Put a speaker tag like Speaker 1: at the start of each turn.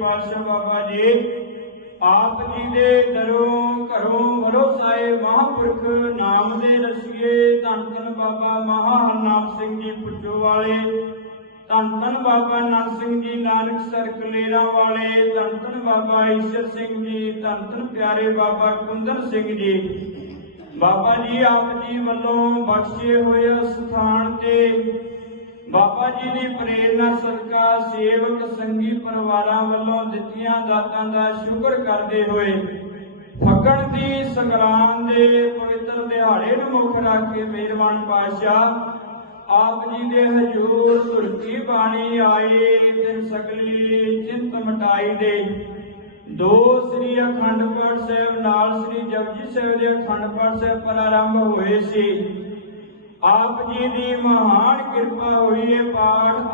Speaker 1: ਪਾਤਸ਼ਾਹ ਬਾਬਾ ਜੀ, ਆਪ ਜੀ ਦੇ ਦਰੋਂ ਘਰੋਂ ਵਰੋਸਾਏ ਮਹਾਂਪੁਰਖ ਨਾਮ ਦੇ ਰਸੀਏ, ਧੰਨ ਧੰਨ ਬਾਬਾ ਮਹਾ ਸਿੰਘ ਜੀ ਪੁੱਜੋ ਵਾਲੇ, ਧੰਨ ਧੰਨ ਬਾਬਾ ਨਾਨਕ ਸਿੰਘ ਜੀ ਨਾਨਕ ਸਰ ਕਲੇਰਾਂ ਵਾਲੇ, ਧੰਨ ਧੰਨ ਬਾਬਾ ਈਸ਼ਰ ਸਿੰਘ ਜੀ, ਧੰਨ ਧੰਨ ਪਿਆਰੇ ਬਾਬਾ ਕੁੰਦਨ ਸਿੰਘ ਜੀ। ਬਾਬਾ ਜੀ ਆਪ ਜੀ ਵੱਲੋਂ ਬਖਸ਼ੇ ਹੋਏ ਸਥਾਨ ਤੇ ਬਾਬਾ ਜੀ ਦੀ ਪ੍ਰੇਰਣਾ ਸਦਕਾ ਸੇਵਕ ਸੰਗੀ ਪਰਿਵਾਰਾਂ ਵੱਲੋਂ ਦਿੱਤੀਆਂ ਦਾਤਾਂ ਦਾ ਸ਼ੁਕਰ ਕਰਦੇ ਹੋਏ ਫੱਗਣ ਦੀ ਸੰਗਰਾਮ ਦੇ ਪਵਿੱਤਰ ਦਿਹਾੜੇ ਨੂੰ ਮੁੱਖ ਰੱਖ ਕੇ ਮਿਹਰਬਾਨ ਪਾਤਸ਼ਾਹ ਆਪ ਜੀ ਦੇ ਹਜੂਰ ਧੁਰਤੀ ਬਾਣੀ ਆਏ ਤੇ ਸਗਲੀ ਚਿੰਤ ਮਟਾਈ ਦੇ। ਦੋ ਸ੍ਰੀ ਅਖੰਡ ਪਾਠ ਸਾਹਿਬ, ਨਾਲ ਸ੍ਰੀ ਜਪਜੀ ਸਾਹਿਬ ਦੇ ਅਖੰਡ ਪਾਠ ਸਾਹਿਬ ਪ੍ਰਾਰੰਭ ਹੋਏ ਸੀ। ਆਪ ਜੀ ਦੀ ਮਹਾਨ ਕਿਰਪਾ ਹੋਈ ਹੈ ਪਾਠ